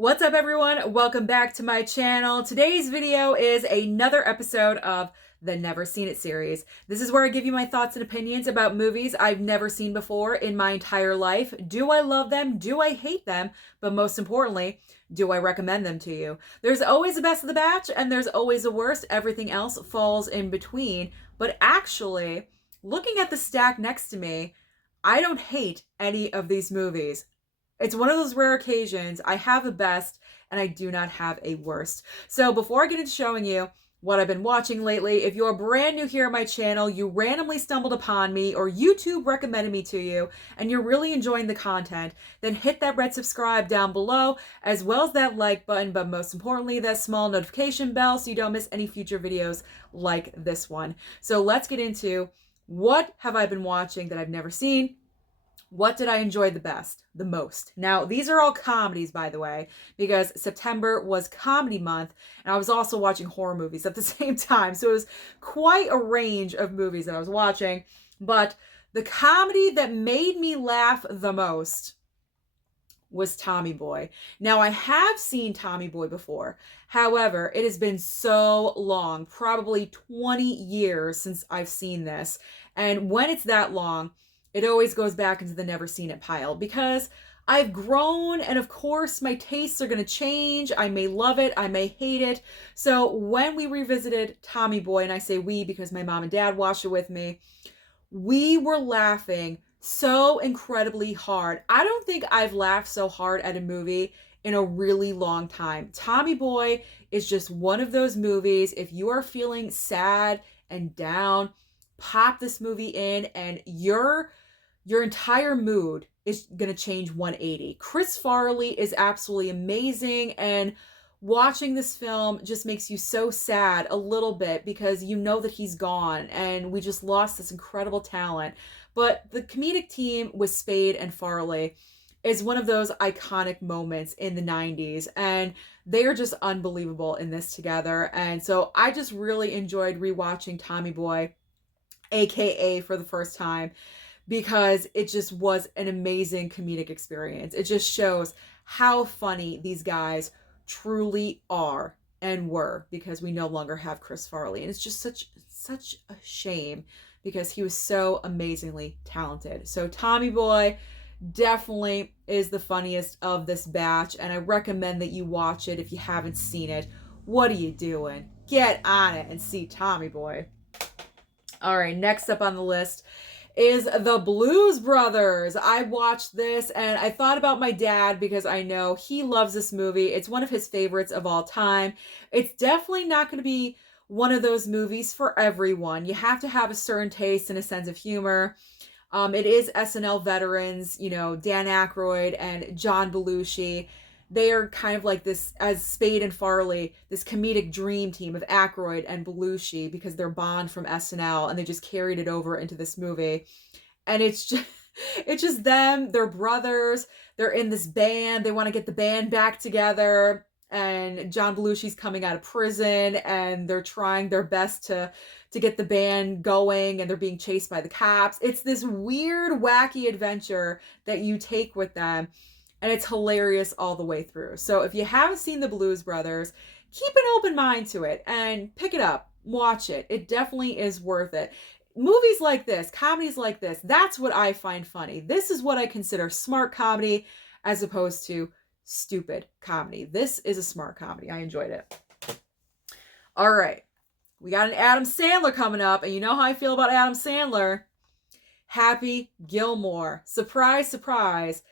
What's up, everyone? Welcome back to my channel. Today's video is another episode of the Never Seen It series. This is where I give you my thoughts and opinions about movies I've never seen before in my entire life. Do I love them? Do I hate them? But most importantly, do I recommend them to you? There's always a best of the batch and there's always a worst. Everything else falls in between. But actually, looking at the stack next to me, I don't hate any of these movies. It's one of those rare occasions I have a best and I do not have a worst. So before I get into showing you what I've been watching lately, if you're brand new here on my channel, you randomly stumbled upon me or YouTube recommended me to you, and you're really enjoying the content, then hit that red subscribe down below, as well as that like button, but most importantly, that small notification bell so you don't miss any future videos like this one. So let's get into what have I been watching that I've never seen. What did I enjoy the most? Now, these are all comedies, by the way, because September was comedy month, and I was also watching horror movies at the same time. So it was quite a range of movies that I was watching. But the comedy that made me laugh the most was Tommy Boy. Now, I have seen Tommy Boy before. However, it has been so long, probably 20 years since I've seen this. And when it's that long, it always goes back into the never seen it pile because I've grown, and of course my tastes are going to change. I may love it, I may hate it. So when we revisited Tommy Boy, and I say we because my mom and dad watched it with me, we were laughing so incredibly hard. I don't think I've laughed so hard at a movie in a really long time. Tommy Boy is just one of those movies. If you are feeling sad and down, pop this movie in and your entire mood is going to change 180. Chris Farley is absolutely amazing, and watching this film just makes you so sad a little bit because you know that he's gone and we just lost this incredible talent. But the comedic team with Spade and Farley is one of those iconic moments in the 90s, and they are just unbelievable in this together. And so I just really enjoyed rewatching Tommy Boy, aka for the first time, because it just was an amazing comedic experience. It just shows how funny these guys truly are and were, because we no longer have Chris Farley. And it's just such a shame because he was so amazingly talented. So Tommy Boy definitely is the funniest of this batch, and I recommend that you watch it if you haven't seen it. What are you doing? Get on it and see Tommy Boy. All right, next up on the list is The Blues Brothers. I watched this and I thought about my dad because I know he loves this movie. It's one of his favorites of all time. It's definitely not going to be one of those movies for everyone. You have to have a certain taste and a sense of humor. It is SNL veterans, you know, Dan Aykroyd and John Belushi. They are kind of like this, as Spade and Farley, this comedic dream team of Aykroyd and Belushi, because they're Bond from SNL, and they just carried it over into this movie. And it's just them, they're brothers, they're in this band, they want to get the band back together, and John Belushi's coming out of prison, and they're trying their best to get the band going, and they're being chased by the cops. It's this weird, wacky adventure that you take with them. And it's hilarious all the way through. So if you haven't seen The Blues Brothers, keep an open mind to it and pick it up, watch it. It definitely is worth it. Movies like this, comedies like this, that's what I find funny. This is what I consider smart comedy as opposed to stupid comedy. This is a smart comedy. I enjoyed it. All right. We got an Adam Sandler coming up, and you know how I feel about Adam Sandler. Happy Gilmore. Surprise, surprise.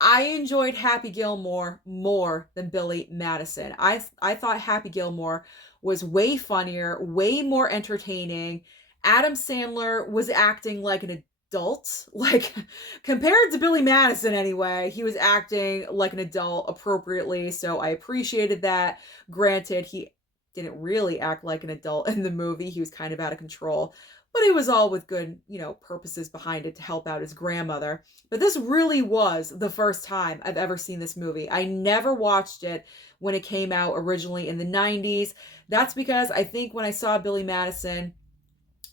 I enjoyed Happy Gilmore more than Billy Madison. I thought Happy Gilmore was way funnier, way more entertaining. Adam Sandler was acting like an adult, like compared to Billy Madison anyway. He was acting like an adult appropriately, so I appreciated that. Granted, he didn't really act like an adult in the movie. He was kind of out of control. But it was all with good, you know, purposes behind it to help out his grandmother. But this really was the first time I've ever seen this movie. I never watched it when it came out originally in the 90s. That's because I think when I saw Billy Madison,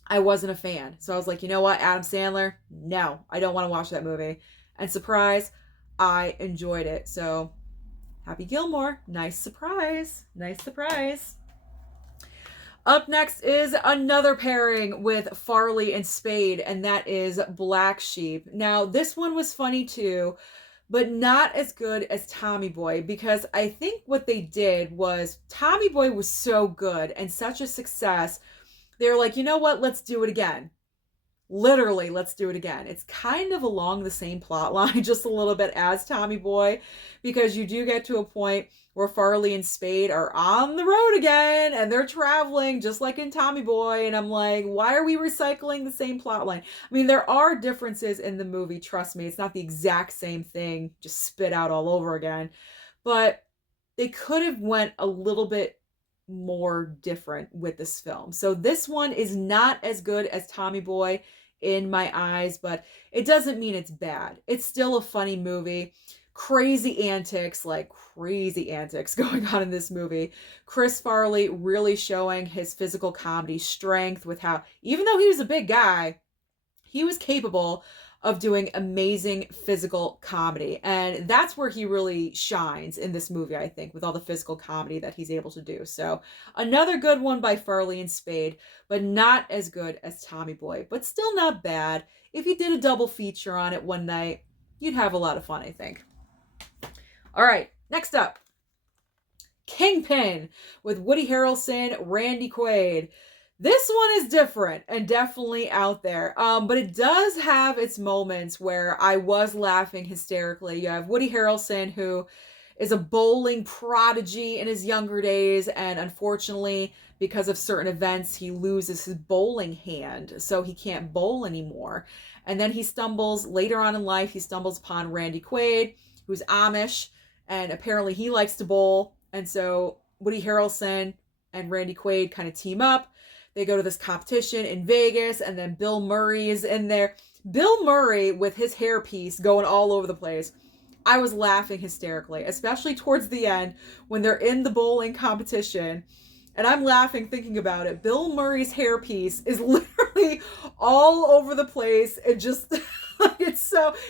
I wasn't a fan. So I was like, you know what, Adam Sandler? No, I don't want to watch that movie. And surprise, I enjoyed it. So Happy Gilmore. Nice surprise. Nice surprise. Up next is another pairing with Farley and Spade, and that is Black Sheep. Now, this one was funny too, but not as good as Tommy Boy, because I think what they did was Tommy Boy was so good and such a success. They're like, you know what? Let's do it again. Literally, let's do it again. It's kind of along the same plot line, just a little bit as Tommy Boy, because you do get to a point where Farley and Spade are on the road again and they're traveling just like in Tommy Boy. And I'm like, why are we recycling the same plot line? I mean, there are differences in the movie. Trust me, it's not the exact same thing, just spit out all over again. But they could have went a little bit more different with this film. So this one is not as good as Tommy Boy in my eyes, but it doesn't mean it's bad. It's still a funny movie. Crazy antics going on in this movie. Chris Farley really showing his physical comedy strength with how, even though he was a big guy, he was capable of doing amazing physical comedy. And that's where he really shines in this movie, I think, with all the physical comedy that he's able to do. So another good one by Farley and Spade, but not as good as Tommy Boy, but still not bad. If you did a double feature on it one night, you'd have a lot of fun, I think. All right, next up, Kingpin with Woody Harrelson, Randy Quaid. This one is different and definitely out there, but it does have its moments where I was laughing hysterically. You have Woody Harrelson, who is a bowling prodigy in his younger days, and unfortunately, because of certain events, he loses his bowling hand, so he can't bowl anymore. And then he stumbles, later on in life, he stumbles upon Randy Quaid, who's Amish, and apparently he likes to bowl, and so Woody Harrelson and Randy Quaid kind of team up. They go to this competition in Vegas, and then Bill Murray is in there. Bill Murray with his hairpiece going all over the place. I was laughing hysterically, especially towards the end when they're in the bowling competition. And I'm laughing thinking about it. Bill Murray's hairpiece is literally all over the place. It just,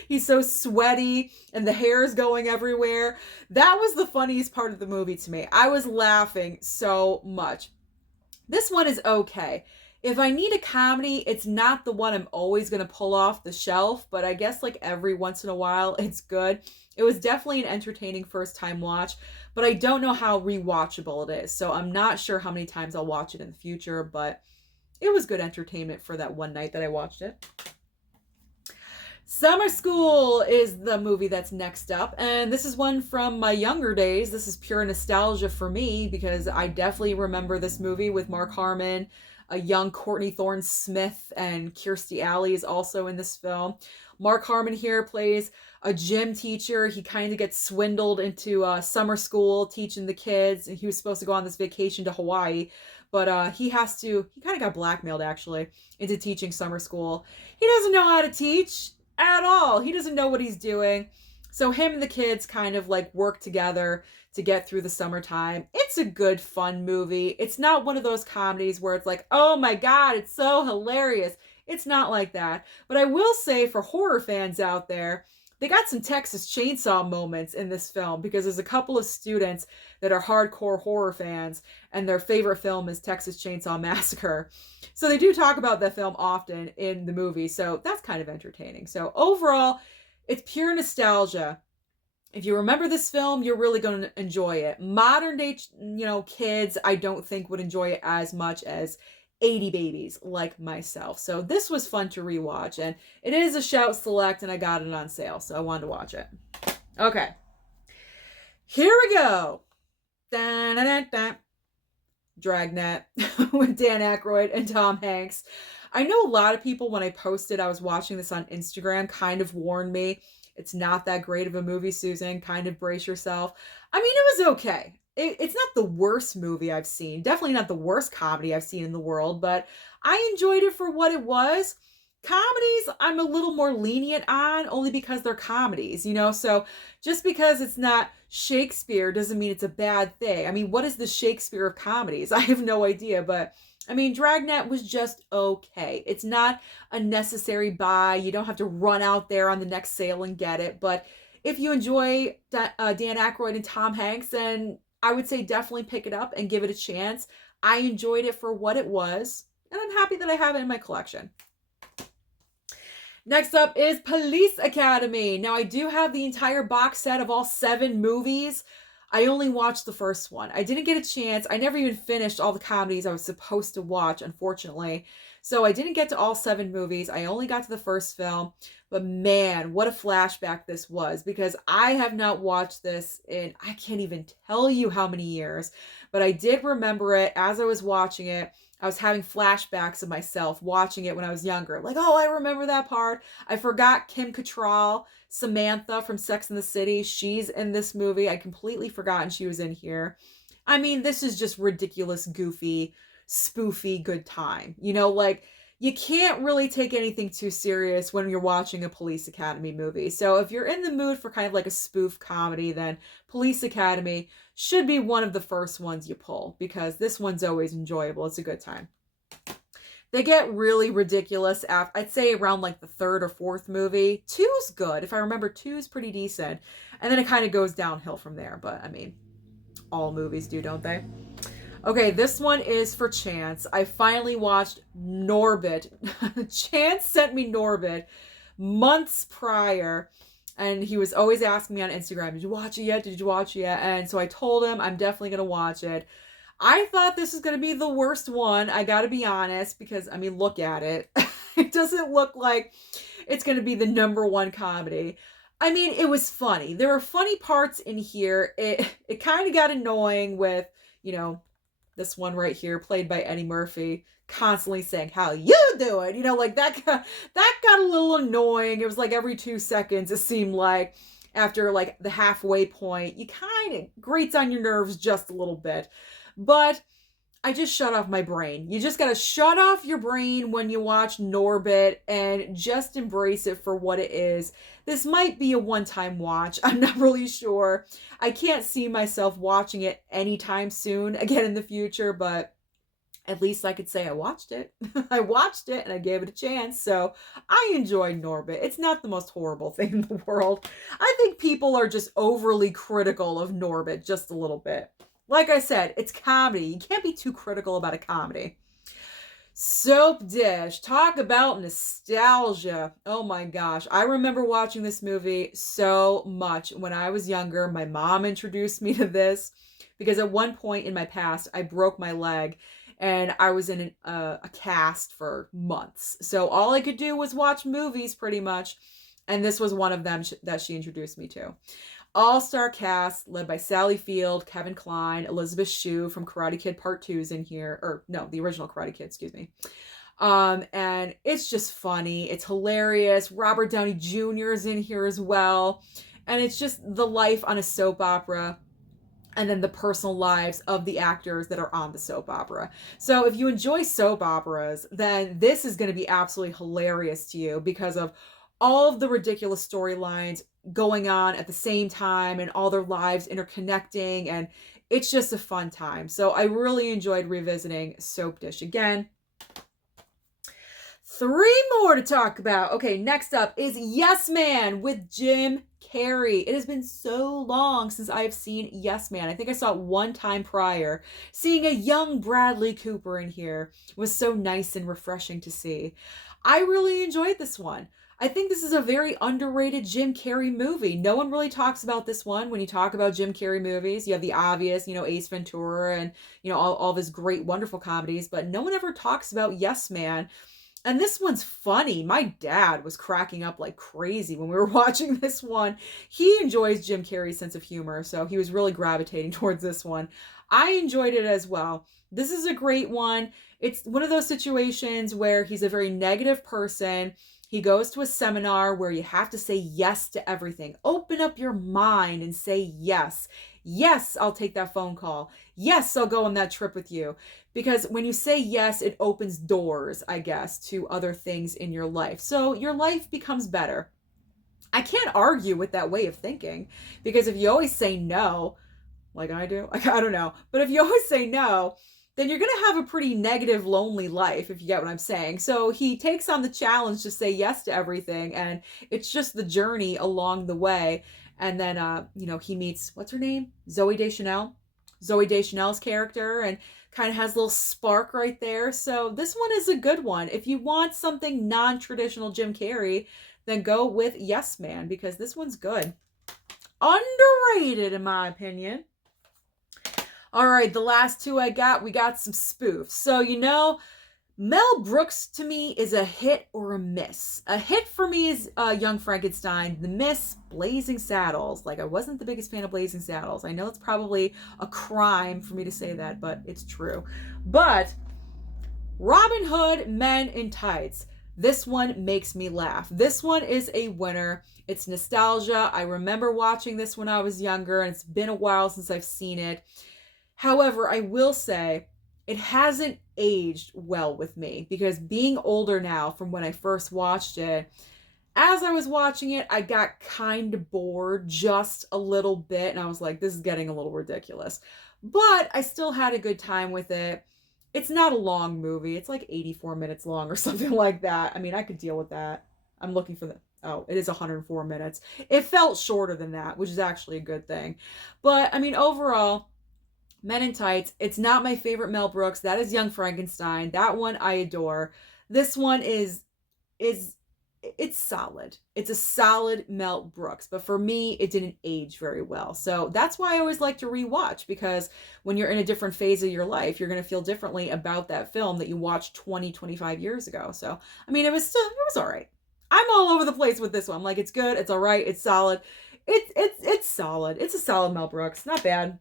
he's so sweaty and the hair is going everywhere. That was the funniest part of the movie to me. I was laughing so much. This one is okay. If I need a comedy, it's not the one I'm always going to pull off the shelf, but I guess like every once in a while, it's good. It was definitely an entertaining first time watch, but I don't know how rewatchable it is. So I'm not sure how many times I'll watch it in the future, but it was good entertainment for that one night that I watched it. Summer School is the movie that's next up, and this is one from my younger days. This is pure nostalgia for me because I definitely remember this movie with Mark Harmon, a young Courtney Thorne-Smith, and Kirstie Alley is also in this film. Mark Harmon here plays a gym teacher. He kind of gets swindled into summer school teaching the kids, and he was supposed to go on this vacation to Hawaii, but he kind of got blackmailed actually into teaching summer school. He doesn't know how to teach at all. He doesn't know what he's doing. So him and the kids kind of like work together to get through the summertime. It's a good, fun movie. It's not one of those comedies where it's like, oh my God, it's so hilarious. It's not like that. But I will say for horror fans out there, they got some Texas Chainsaw moments in this film because there's a couple of students that are hardcore horror fans and their favorite film is Texas Chainsaw Massacre. So they do talk about that film often in the movie. So that's kind of entertaining. So overall, it's pure nostalgia. If you remember this film, you're really going to enjoy it. Modern day, kids, I don't think would enjoy it as much as 80 babies like myself. So this was fun to rewatch, and it is a Shout Select, and I got it on sale, so I wanted to watch it. Okay. Here we go. Da-da-da-da. Dragnet with Dan Aykroyd and Tom Hanks. I know a lot of people, when I posted I was watching this on Instagram, kind of warned me, it's not that great of a movie, Susan. Kind of brace yourself. I mean, it was okay. It's not the worst movie I've seen. Definitely not the worst comedy I've seen in the world, but I enjoyed it for what it was. Comedies, I'm a little more lenient on, only because they're comedies, So just because it's not Shakespeare doesn't mean it's a bad thing. I mean, what is the Shakespeare of comedies? I have no idea, but I mean, Dragnet was just okay. It's not a necessary buy. You don't have to run out there on the next sale and get it, but If you enjoy Dan Aykroyd and Tom Hanks, then I would say definitely pick it up and give it a chance. I enjoyed it for what it was, and I'm happy that I have it in my collection. Next up is Police Academy. Now, I do have the entire box set of all 7 movies. I only watched the first one. I didn't get a chance. I never even finished all the comedies I was supposed to watch, unfortunately. So I didn't get to all 7 movies. I only got to the first film. But man, what a flashback this was, because I have not watched this in, I can't even tell you how many years. But I did remember it as I was watching it. I was having flashbacks of myself watching it when I was younger. Like, oh, I remember that part. I forgot Kim Cattrall, Samantha from Sex and the City. She's in this movie. I completely forgotten she was in here. I mean, this is just ridiculous, goofy, spoofy, good time. You know, like, you can't really take anything too serious when you're watching a Police Academy movie. So if you're in the mood for kind of like a spoof comedy, then Police Academy should be one of the first ones you pull, because this one's always enjoyable. It's a good time. They get really ridiculous after, I'd say around like the 3rd or 4th movie. 2's good. If I remember, 2's pretty decent. And then it kind of goes downhill from there. But I mean, all movies do, don't they? Okay, this one is for Chance. I finally watched Norbit. Chance sent me Norbit months prior, and he was always asking me on Instagram, did you watch it yet? Did you watch it yet? And so I told him I'm definitely going to watch it. I thought this was going to be the worst one. I got to be honest, because, I mean, look at it. It doesn't look like it's going to be the #1 comedy. I mean, it was funny. There were funny parts in here. It kind of got annoying with, you know, this one right here, played by Eddie Murphy, constantly saying, how you doing? You know, like that got a little annoying. It was like every 2 seconds, it seemed like, after like the halfway point, you kind of grates on your nerves just a little bit. But I just shut off my brain. You just got to shut off your brain when you watch Norbit and just embrace it for what it is. This might be a one-time watch. I'm not really sure. I can't see myself watching it anytime soon, again in the future, but at least I could say I watched it. I watched it and I gave it a chance. So I enjoyed Norbit. It's not the most horrible thing in the world. I think people are just overly critical of Norbit just a little bit. Like I said, it's comedy. You can't be too critical about a comedy. Soap Dish. Talk about nostalgia. Oh my gosh. I remember watching this movie so much when I was younger. My mom introduced me to this because at one point in my past, I broke my leg and I was in a cast for months. So all I could do was watch movies pretty much. And this was one of them that she introduced me to. All-star cast led by Sally Field, Kevin Kline, Elizabeth Shue from Karate Kid Part 2 is in here. Or no, the original Karate Kid, excuse me. And it's just funny. It's hilarious. Robert Downey Jr. is in here as well. And it's just the life on a soap opera. And then the personal lives of the actors that are on the soap opera. So if you enjoy soap operas, then this is going to be absolutely hilarious to you because of all of the ridiculous storylines going on at the same time and all their lives interconnecting, and it's just a fun time. So I really enjoyed revisiting Soap Dish again. 3 more to talk about. Okay, next up is Yes Man with Jim Carrey. It has been so long since I've seen Yes Man. I think I saw it one time prior. Seeing a young Bradley Cooper in here was so nice and refreshing to see. I really enjoyed this one. I think this is a very underrated Jim Carrey movie. No one really talks about this one. When you talk about Jim Carrey movies, you have the obvious, Ace Ventura and, all of his great, wonderful comedies, but no one ever talks about Yes Man. And this one's funny. My dad was cracking up like crazy when we were watching this one. He enjoys Jim Carrey's sense of humor, so he was really gravitating towards this one. I enjoyed it as well. This is a great one. It's one of those situations where he's a very negative person. He goes to a seminar where you have to say yes to everything. Open up your mind and say yes. Yes, I'll take that phone call. Yes, I'll go on that trip with you. Because when you say yes, it opens doors, I guess, to other things in your life. So your life becomes better. I can't argue with that way of thinking. Because if you always say no, like I do, I don't know. But if you always say no, then you're going to have a pretty negative, lonely life, if you get what I'm saying. So he takes on the challenge to say yes to everything, and it's just the journey along the way. And then, you know, he meets, what's her name? Zooey Deschanel. Zooey Deschanel's character, and kind of has a little spark right there. So this one is a good one. If you want something non-traditional Jim Carrey, then go with Yes Man, because this one's good. Underrated, in my opinion. All right, the last two we got some spoofs. So, you know, Mel Brooks to me is a hit or a miss. A hit for me is Young Frankenstein. The miss, Blazing Saddles. Like, I wasn't the biggest fan of Blazing Saddles. I know it's probably a crime for me to say that, but it's true. But Robin Hood Men in Tights. This one makes me laugh. This one is a winner. It's nostalgia. I remember watching this when I was younger, and it's been a while since I've seen it. However, I will say it hasn't aged well with me, because being older now from when I first watched it, as I was watching it, I got kind of bored just a little bit, and I was like, this is getting a little ridiculous. But I still had a good time with it. It's not a long movie. It's like 84 minutes long or something like that. I mean, I could deal with that. I'm looking for it is 104 minutes. It felt shorter than that, which is actually a good thing. But, I mean, overall, Men in Tights, it's not my favorite Mel Brooks. That is Young Frankenstein. That one I adore. This one it's solid. It's a solid Mel Brooks, but for me, it didn't age very well. So that's why I always like to rewatch, because when you're in a different phase of your life, you're going to feel differently about that film that you watched 20, 25 years ago. So, I mean, it was all right. I'm all over the place with this one. Like, it's good. It's all right. It's solid. It's solid. It's a solid Mel Brooks. Not bad.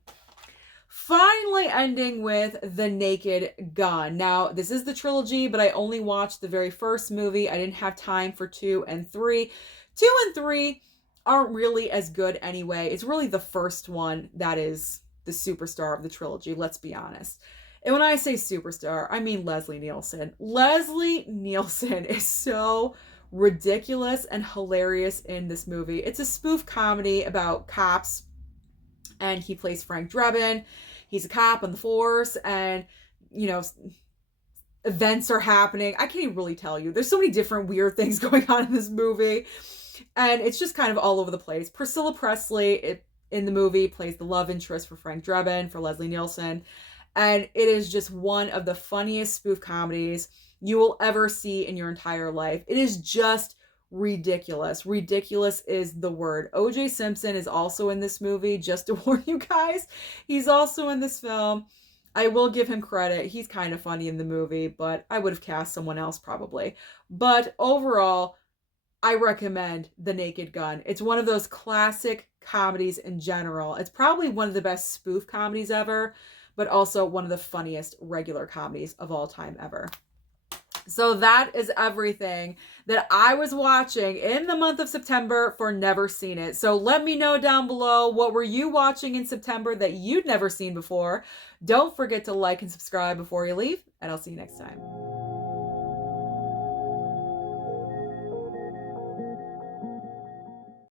Finally ending with The Naked Gun. Now, this is the trilogy, but I only watched the very first movie. I didn't have time for 2 and 3. 2 and 3 aren't really as good anyway. It's really the first one that is the superstar of the trilogy, let's be honest. And when I say superstar, I mean Leslie Nielsen. Leslie Nielsen is so ridiculous and hilarious in this movie. It's a spoof comedy about cops, and he plays Frank Drebin. He's a cop on the force, and, you know, events are happening. I can't even really tell you. There's so many different weird things going on in this movie, and it's just kind of all over the place. Priscilla Presley in the movie plays the love interest for Frank Drebin, for Leslie Nielsen, and it is just one of the funniest spoof comedies you will ever see in your entire life. It is just ridiculous. Ridiculous is the word. O.J. Simpson is also in this movie, just to warn you guys. He's also in this film. I will give him credit. He's kind of funny in the movie, but I would have cast someone else probably. But overall, I recommend The Naked Gun. It's one of those classic comedies in general. It's probably one of the best spoof comedies ever, but also one of the funniest regular comedies of all time ever. So that is everything that I was watching in the month of September for Never Seen It. So let me know down below, what were you watching in September that you'd never seen before? Don't forget to like and subscribe before you leave, and I'll see you next time.